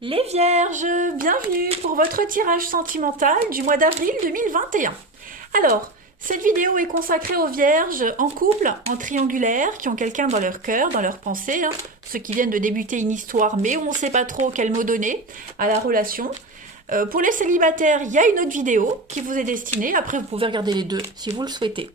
Les Vierges, bienvenue pour votre tirage sentimental du mois d'avril 2021. Alors, cette vidéo est consacrée aux Vierges en couple, en triangulaire, qui ont quelqu'un dans leur cœur, dans leur pensée, ceux qui viennent de débuter une histoire, mais on ne sait pas trop quel mot donner à la relation. Pour les célibataires, il y a une autre vidéo qui vous est destinée. Après, vous pouvez regarder les deux si vous le souhaitez.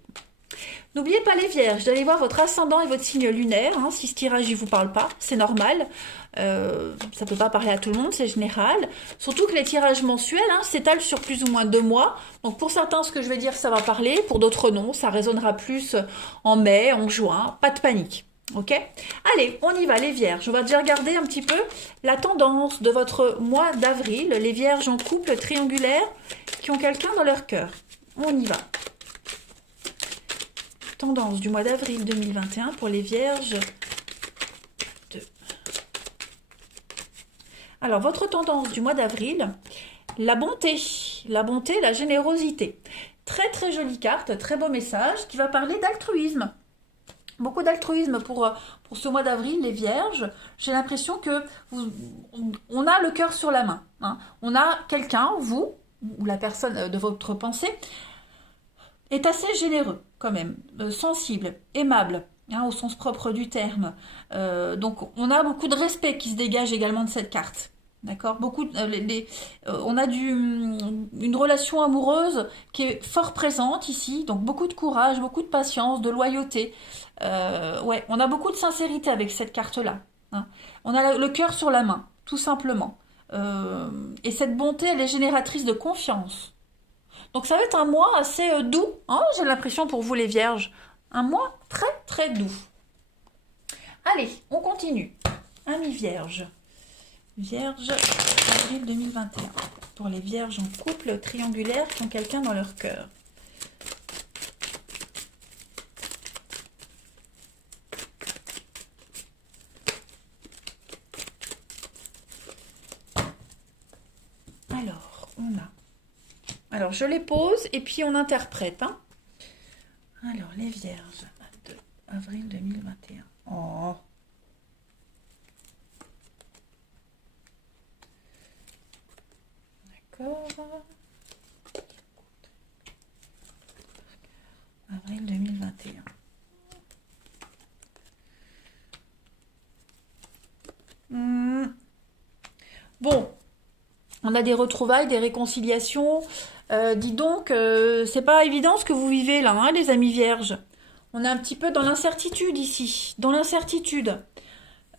N'oubliez pas les Vierges, d'aller voir votre ascendant et votre signe lunaire. Si ce tirage ne vous parle pas, c'est normal. Ça ne peut pas parler à tout le monde, c'est général. Surtout que les tirages mensuels s'étalent sur plus ou moins 2 mois. Donc pour certains, ce que je vais dire, ça va parler. Pour d'autres, non. Ça résonnera plus en mai, en juin. Pas de panique. Ok? Allez, on y va les Vierges. On va déjà regarder un petit peu la tendance de votre mois d'avril. Les Vierges en couple triangulaire qui ont quelqu'un dans leur cœur. On y va. Tendance du mois d'avril 2021 pour les Vierges. Alors, votre tendance du mois d'avril, la bonté, la générosité. Très très jolie carte, très beau message qui va parler d'altruisme. Beaucoup d'altruisme pour ce mois d'avril, les Vierges. J'ai l'impression que on a le cœur sur la main. On a quelqu'un, vous, ou la personne de votre pensée, est assez généreux quand même, sensible, aimable, au sens propre du terme. Donc on a beaucoup de respect qui se dégage également de cette carte. D'accord. On a une relation amoureuse qui est fort présente ici, donc beaucoup de courage, beaucoup de patience, de loyauté. Ouais, on a beaucoup de sincérité avec cette carte-là. On a le cœur sur la main, tout simplement. Et cette bonté, elle est génératrice de confiance. Donc ça va être un mois assez doux, j'ai l'impression pour vous les Vierges. Un mois très très doux. Allez, on continue. Amis Vierges. Vierge, avril 2021. Pour les Vierges en couple triangulaire qui ont quelqu'un dans leur cœur. Alors, on a... Alors, je les pose et puis on interprète. Alors, les Vierges, avril 2021. Oh. D'accord. Avril 2021. Bon, on a des retrouvailles, des réconciliations. Dis donc, c'est pas évident ce que vous vivez là, les amis Vierges. On est un petit peu dans l'incertitude ici, dans l'incertitude.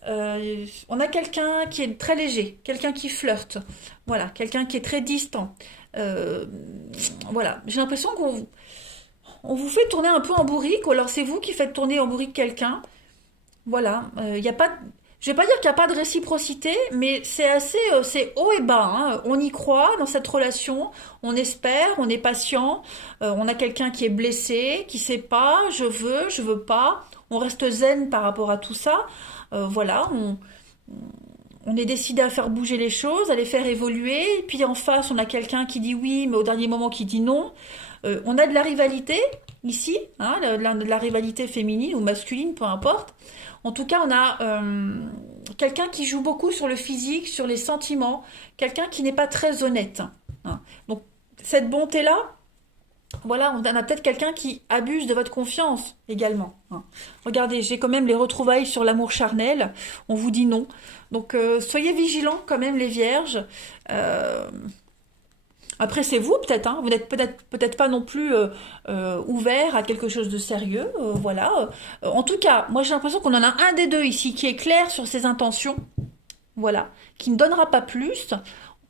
On a quelqu'un qui est très léger, quelqu'un qui flirte, voilà, quelqu'un qui est très distant. Voilà, j'ai l'impression qu'on vous fait tourner un peu en bourrique, ou alors c'est vous qui faites tourner en bourrique quelqu'un. Voilà, il y a pas, je vais pas dire qu'il n'y a pas de réciprocité, mais c'est assez, c'est haut et bas. On y croit dans cette relation, on espère, on est patient. On a quelqu'un qui est blessé, qui sait pas, je veux pas. On reste zen par rapport à tout ça. Voilà, on est décidé à faire bouger les choses, à les faire évoluer. Et puis en face, on a quelqu'un qui dit oui, mais au dernier moment qui dit non. On a de la rivalité ici, de la rivalité féminine ou masculine, peu importe. En tout cas, on a quelqu'un qui joue beaucoup sur le physique, sur les sentiments, quelqu'un qui n'est pas très honnête. Donc cette bonté-là, voilà, on a peut-être quelqu'un qui abuse de votre confiance également. Regardez, j'ai quand même les retrouvailles sur l'amour charnel. On vous dit non. Donc soyez vigilants quand même les Vierges. Après c'est vous peut-être. Vous n'êtes peut-être pas non plus ouvert à quelque chose de sérieux. Voilà. En tout cas, moi j'ai l'impression qu'on en a un des deux ici qui est clair sur ses intentions. Voilà, qui ne donnera pas plus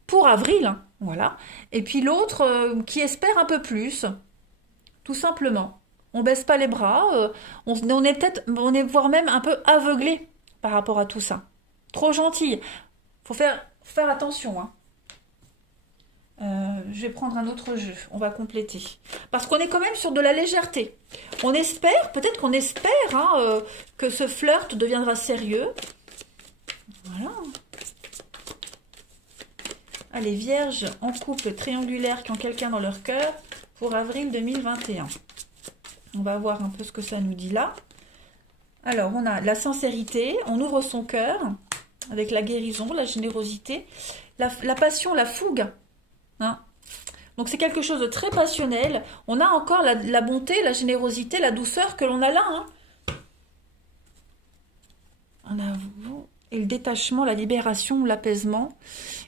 pour avril. Voilà. Et puis l'autre qui espère un peu plus. Tout simplement. On baisse pas les bras, on est voire même un peu aveuglé par rapport à tout ça. Trop gentil. Faut faire attention. Je vais prendre un autre jeu. On va compléter. Parce qu'on est quand même sur de la légèreté. On espère, peut-être qu'on espère que ce flirt deviendra sérieux. Voilà. Allez, Vierges en couple triangulaire qui ont quelqu'un dans leur cœur pour avril 2021. On va voir un peu ce que ça nous dit là. Alors, on a la sincérité, on ouvre son cœur. avec la guérison, la générosité, la passion, la fougue. Hein. Donc c'est quelque chose de très passionnel. On a encore la bonté, la générosité, la douceur que l'on a là. Hein. Et le détachement, la libération, l'apaisement.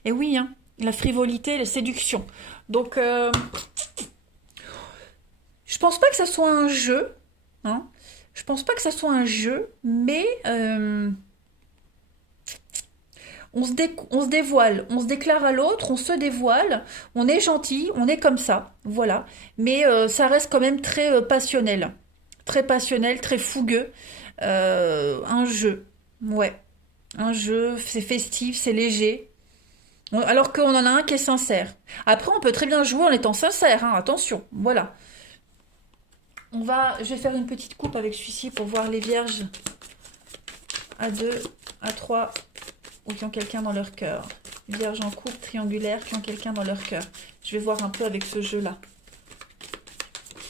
Et oui, hein, la frivolité, la séduction. Donc, je pense pas que ça soit un jeu. Hein. Je pense pas que ça soit un jeu, mais on se dévoile, on se déclare à l'autre, on se dévoile, on est gentil, on est comme ça, voilà. Mais ça reste quand même très passionnel, très fougueux. Un jeu, ouais. Un jeu, c'est festif, c'est léger. Alors qu'on en a un qui est sincère. Après, on peut très bien jouer en étant sincère, hein, attention, voilà. Je vais faire une petite coupe avec celui-ci pour voir les vierges à 2, à 3, ou qui ont quelqu'un dans leur cœur. Vierges en couple, triangulaire, qui ont quelqu'un dans leur cœur. Je vais voir un peu avec ce jeu-là.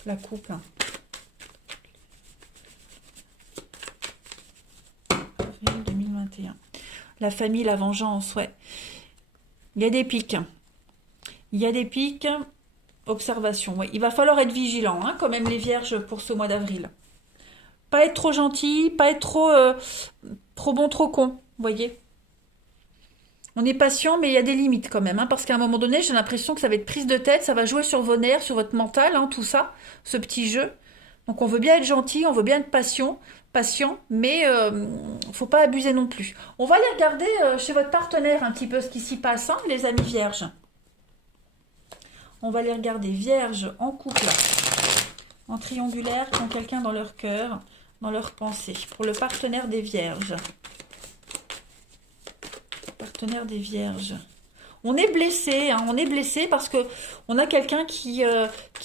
La coupe. Avril 2021. La famille, la vengeance, ouais. Il y a des pics. Il y a des pics. Observation, oui. Il va falloir être vigilant, hein, quand même, les vierges, pour ce mois d'avril. Pas être trop gentil, pas être trop bon, trop con, vous voyez. On est patient, mais il y a des limites quand même, hein, parce qu'à un moment donné, j'ai l'impression que ça va être prise de tête, ça va jouer sur vos nerfs, sur votre mental, hein, tout ça, ce petit jeu. Donc on veut bien être gentil, on veut bien être patient, mais faut pas abuser non plus. On va aller regarder chez votre partenaire un petit peu ce qui s'y passe, hein, les amis vierges. On va les regarder vierges en couple, en triangulaire, qui ont quelqu'un dans leur cœur, dans leur pensée. Pour le partenaire des vierges. Partenaire des vierges. On est blessé, hein, on est blessé parce que on a quelqu'un qui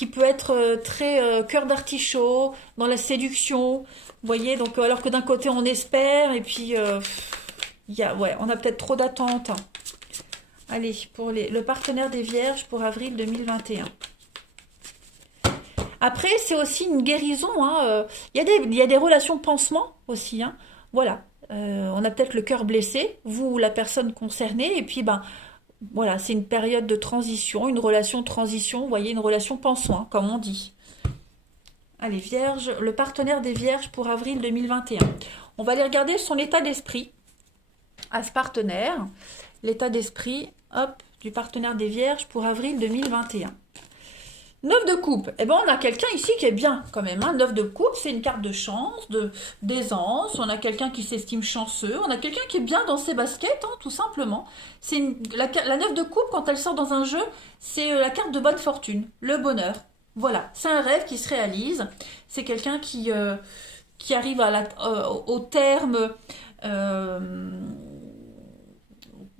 peut être très cœur d'artichaut, dans la séduction. Vous voyez, donc alors que d'un côté on espère, et puis on a peut-être trop d'attentes. Allez, pour le partenaire des vierges pour avril 2021. Après, c'est aussi une guérison. Hein. Il y a des relations pansement aussi. Hein. Voilà. On a peut-être le cœur blessé, vous ou la personne concernée. Et puis, voilà, c'est une période de transition, une relation de transition. Vous voyez, une relation pansement, comme on dit. Allez, vierge, le partenaire des vierges pour avril 2021. On va aller regarder son état d'esprit à ce partenaire. L'état d'esprit, hop, du partenaire des vierges pour avril 2021. 9 de coupe. Eh ben, on a quelqu'un ici qui est bien quand même. Hein. 9 de coupe, c'est une carte de chance, d'aisance. On a quelqu'un qui s'estime chanceux. On a quelqu'un qui est bien dans ses baskets, hein, tout simplement. La 9 de coupe, quand elle sort dans un jeu, c'est la carte de bonne fortune, le bonheur. Voilà, c'est un rêve qui se réalise. C'est quelqu'un qui arrive au terme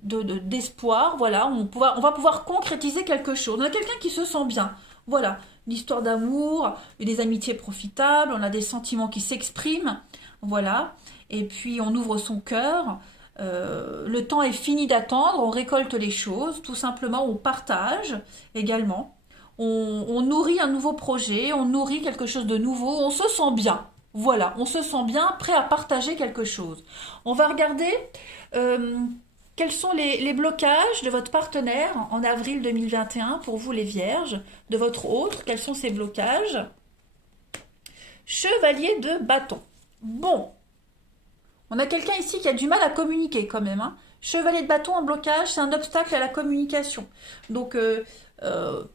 d'espoir, voilà, on va pouvoir concrétiser quelque chose. On a quelqu'un qui se sent bien, voilà, l'histoire d'amour, des amitiés profitables, on a des sentiments qui s'expriment, voilà, et puis on ouvre son cœur, le temps est fini d'attendre, on récolte les choses, tout simplement, on partage également, on nourrit un nouveau projet, on nourrit quelque chose de nouveau, on se sent bien. Voilà, on se sent bien, prêt à partager quelque chose. On va regarder quels sont les blocages de votre partenaire en avril 2021 pour vous les vierges, de votre autre, quels sont ces blocages? Chevalier de bâton. Bon, on a quelqu'un ici qui a du mal à communiquer quand même. Hein. Chevalier de bâton en blocage, c'est un obstacle à la communication. Donc,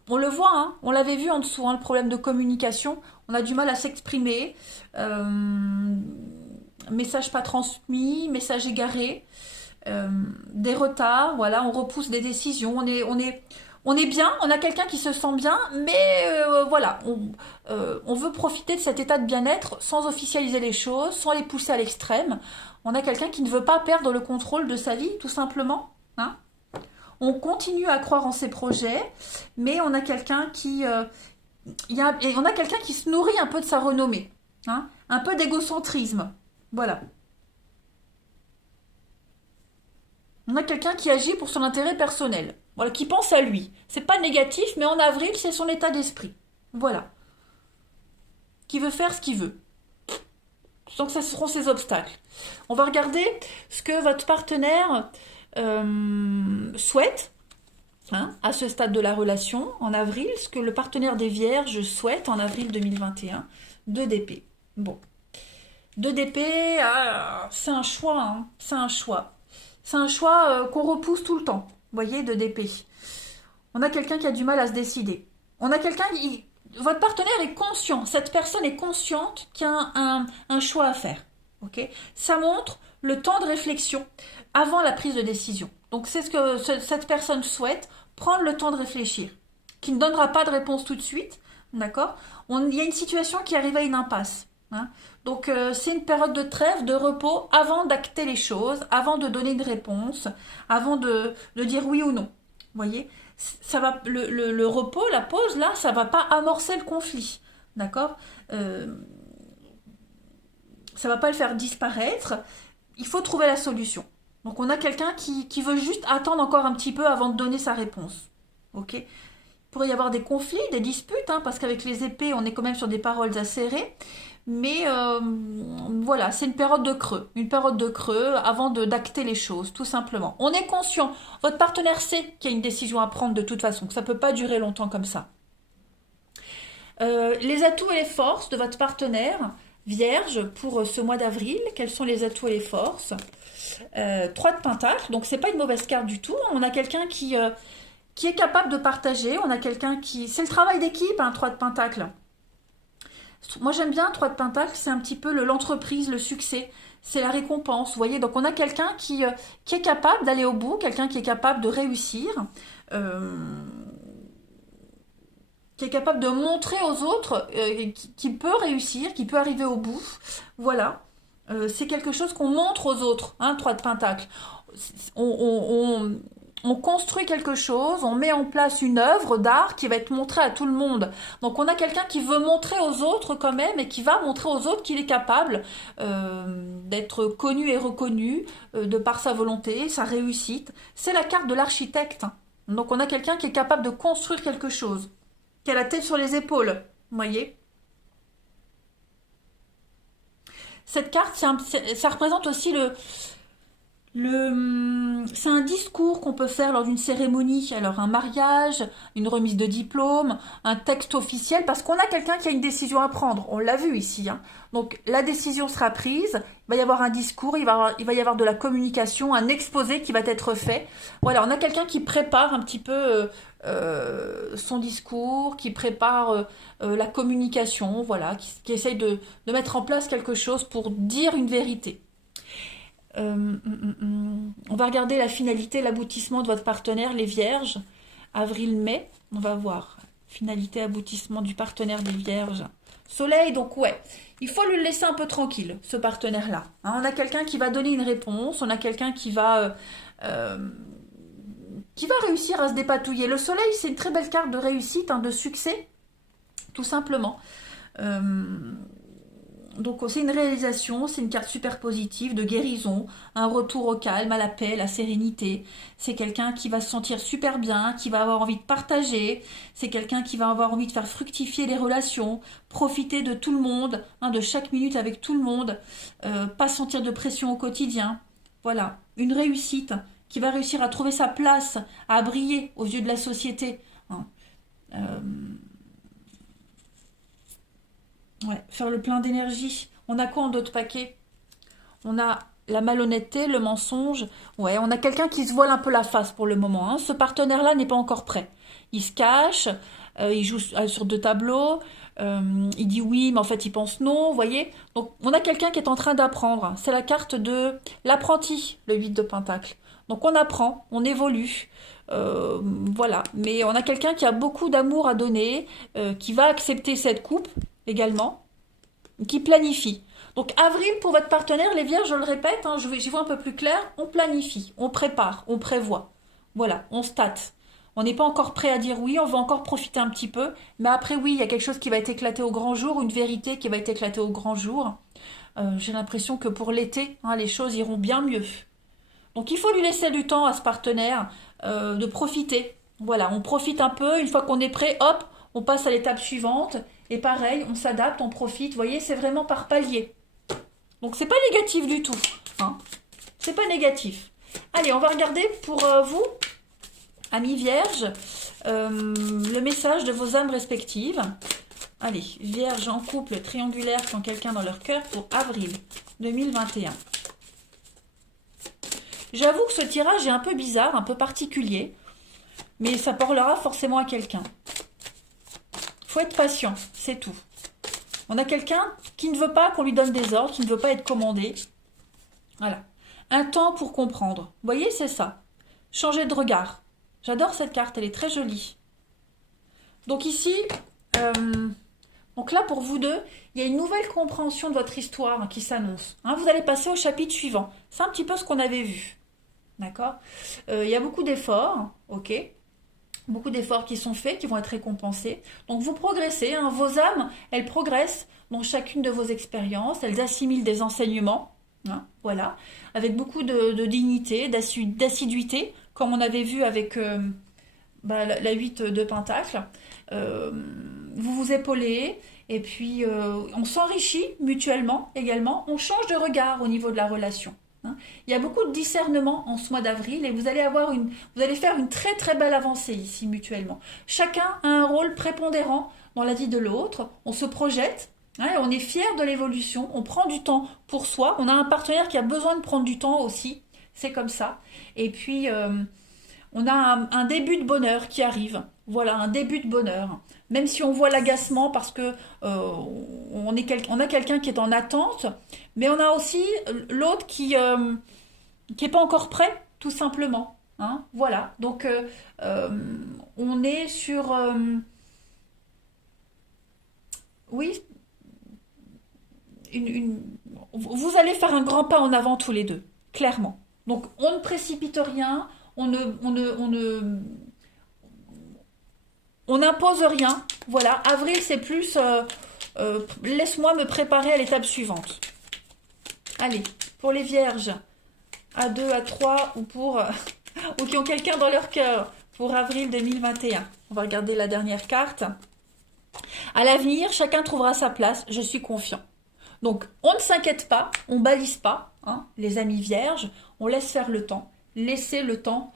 on le voit, hein, on l'avait vu en dessous, hein, le problème de communication. On a du mal à s'exprimer. Message pas transmis, message égaré. Des retards, voilà, on repousse des décisions, on est bien, on a quelqu'un qui se sent bien, mais voilà, on veut profiter de cet état de bien-être sans officialiser les choses, sans les pousser à l'extrême. On a quelqu'un qui ne veut pas perdre le contrôle de sa vie, tout simplement. Hein. On continue à croire en ses projets, mais on a quelqu'un on a quelqu'un qui se nourrit un peu de sa renommée, hein, un peu d'égocentrisme, voilà. On a quelqu'un qui agit pour son intérêt personnel. Voilà, qui pense à lui. C'est pas négatif, mais en avril, c'est son état d'esprit. Voilà. Qui veut faire ce qu'il veut. Donc, ça seront ces obstacles. On va regarder ce que votre partenaire souhaite, hein, à ce stade de la relation, en avril, ce que le partenaire des Vierges souhaite en avril 2021, 2 d'épée. Bon. 2 d'épée, c'est un choix, hein, c'est un choix. C'est un choix qu'on repousse tout le temps. Vous voyez, 2 d'épée. On a quelqu'un qui a du mal à se décider. On a quelqu'un qui... Votre partenaire est conscient, cette personne est consciente qu'il y a un choix à faire. Okay, ça montre le temps de réflexion avant la prise de décision. Donc c'est ce que cette personne souhaite, prendre le temps de réfléchir, qui ne donnera pas de réponse tout de suite, d'accord. Il y a une situation qui arrive à une impasse. Hein. Donc c'est une période de trêve, de repos, avant d'acter les choses, avant de donner une réponse, avant de dire oui ou non. Vous voyez, ça va, le repos, la pause, là, ça ne va pas amorcer le conflit, d'accord. Ça ne va pas le faire disparaître. Il faut trouver la solution. Donc on a quelqu'un qui veut juste attendre encore un petit peu avant de donner sa réponse. Ok. Il pourrait y avoir des conflits, des disputes, hein, parce qu'avec les épées, on est quand même sur des paroles acérées. Mais voilà, c'est une période de creux. Une période de creux avant d'acter les choses, tout simplement. On est conscient. Votre partenaire sait qu'il y a une décision à prendre de toute façon, que ça ne peut pas durer longtemps comme ça. Les atouts et les forces de votre partenaire Vierge pour ce mois d'avril, quels sont les atouts et les forces? 3 de Pentacles, donc c'est pas une mauvaise carte du tout. On a quelqu'un qui est capable de partager, on a quelqu'un qui... C'est le travail d'équipe, hein, 3 de Pentacles. Moi j'aime bien 3 de Pentacles, c'est un petit peu l'entreprise, le succès, c'est la récompense, vous voyez. Donc on a quelqu'un qui est capable d'aller au bout, quelqu'un qui est capable de réussir, qui est capable de montrer aux autres qui peut réussir, qui peut arriver au bout. Voilà. C'est quelque chose qu'on montre aux autres, hein, 3 de Pentacles. On construit quelque chose, on met en place une œuvre d'art qui va être montrée à tout le monde. Donc on a quelqu'un qui veut montrer aux autres quand même et qui va montrer aux autres qu'il est capable d'être connu et reconnu de par sa volonté, sa réussite. C'est la carte de l'architecte. Donc on a quelqu'un qui est capable de construire quelque chose, qui a la tête sur les épaules, vous voyez. Cette carte, ça représente aussi c'est un discours qu'on peut faire lors d'une cérémonie, alors un mariage, une remise de diplôme, un texte officiel, parce qu'on a quelqu'un qui a une décision à prendre, on l'a vu ici. Hein. Donc la décision sera prise, il va y avoir un discours, il va y avoir de la communication, un exposé qui va être fait. Voilà, on a quelqu'un qui prépare un petit peu son discours, qui prépare la communication, voilà, qui essaye de mettre en place quelque chose pour dire une vérité. On va regarder la finalité, l'aboutissement de votre partenaire, les Vierges, avril-mai. On va voir finalité, aboutissement du partenaire des Vierges. Soleil, donc ouais, il faut le laisser un peu tranquille, ce partenaire-là. Hein, on a quelqu'un qui va donner une réponse, on a quelqu'un qui va réussir à se dépatouiller. Le Soleil, c'est une très belle carte de réussite, hein, de succès, tout simplement. Donc c'est une réalisation, c'est une carte super positive de guérison, un retour au calme, à la paix, la sérénité. C'est quelqu'un qui va se sentir super bien, qui va avoir envie de partager. C'est quelqu'un qui va avoir envie de faire fructifier les relations, profiter de tout le monde, hein, de chaque minute avec tout le monde, pas sentir de pression au quotidien. Voilà, une réussite qui va réussir à trouver sa place, à briller aux yeux de la société. Hein. Ouais, faire le plein d'énergie. On a quoi en d'autres paquets? On a la malhonnêteté, le mensonge. Ouais, on a quelqu'un qui se voile un peu la face pour le moment. Hein. Ce partenaire-là n'est pas encore prêt. Il se cache, il joue sur 2 tableaux, il dit oui, mais en fait il pense non, vous voyez. Donc on a quelqu'un qui est en train d'apprendre. C'est la carte de l'apprenti, le 8 de Pentacle. Donc on apprend, on évolue. Voilà, mais on a quelqu'un qui a beaucoup d'amour à donner, qui va accepter cette coupe également, qui planifie. Donc avril pour votre partenaire, les Vierges, je le répète, hein, j'y vois un peu plus clair, on planifie, on prépare, on prévoit. Voilà, on se tâte. On n'est pas encore prêt à dire oui, on va encore profiter un petit peu, mais après oui, il y a quelque chose qui va être éclaté au grand jour, une vérité qui va être éclatée au grand jour. J'ai l'impression que pour l'été, hein, les choses iront bien mieux. Donc il faut lui laisser du temps à ce partenaire de profiter. Voilà, on profite un peu, une fois qu'on est prêt, hop, on passe à l'étape suivante. Et pareil, on s'adapte, on profite. Vous voyez, c'est vraiment par palier. Donc, c'est pas négatif du tout. Hein. C'est pas négatif. Allez, on va regarder pour vous, amis vierges, le message de vos âmes respectives. Allez, vierge en couple triangulaire qui ont quelqu'un dans leur cœur pour avril 2021. J'avoue que ce tirage est un peu bizarre, un peu particulier, mais ça parlera forcément à quelqu'un. Faut être patient, c'est tout. On a quelqu'un qui ne veut pas qu'on lui donne des ordres, qui ne veut pas être commandé. Voilà. Un temps pour comprendre. Vous voyez, c'est ça. Changer de regard. J'adore cette carte, elle est très jolie. Donc ici, donc là pour vous deux, il y a une nouvelle compréhension de votre histoire qui s'annonce. Hein, vous allez passer au chapitre suivant. C'est un petit peu ce qu'on avait vu. D'accord. Il y a beaucoup d'efforts, ok. Beaucoup d'efforts qui sont faits, qui vont être récompensés. Donc vous progressez, hein, vos âmes, elles progressent dans chacune de vos expériences, elles assimilent des enseignements, hein, voilà, avec beaucoup de dignité, d'assiduité, comme on avait vu avec la 8 de Pentacle. Vous vous épaulez, et puis on s'enrichit mutuellement également, on change de regard au niveau de la relation. Il y a beaucoup de discernement en ce mois d'avril et vous allez faire une très très belle avancée ici mutuellement. Chacun a un rôle prépondérant dans la vie de l'autre. On se projette, hein, on est fier de l'évolution, on prend du temps pour soi. On a un partenaire qui a besoin de prendre du temps aussi. C'est comme ça. Et puis on a un début de bonheur qui arrive. Voilà, un début de bonheur. Même si on voit l'agacement parce que on a quelqu'un qui est en attente, mais on a aussi l'autre qui est pas encore prêt, tout simplement. Hein, voilà, donc on est sur... oui, vous allez faire un grand pas en avant tous les deux, clairement. Donc on ne précipite rien, on n'impose rien. Voilà, avril c'est plus laisse-moi me préparer à l'étape suivante. Allez, pour les vierges, à 2, à 3 ou pour ou qui ont quelqu'un dans leur cœur pour avril 2021. On va regarder la dernière carte. À l'avenir, chacun trouvera sa place, je suis confiant. Donc, on ne s'inquiète pas, on balise pas, hein, les amis vierges, on laisse faire le temps. Laissez le temps.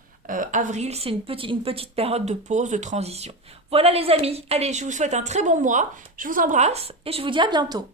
Avril, c'est une petite période de pause, de transition. Voilà les amis, allez, je vous souhaite un très bon mois, je vous embrasse et je vous dis à bientôt.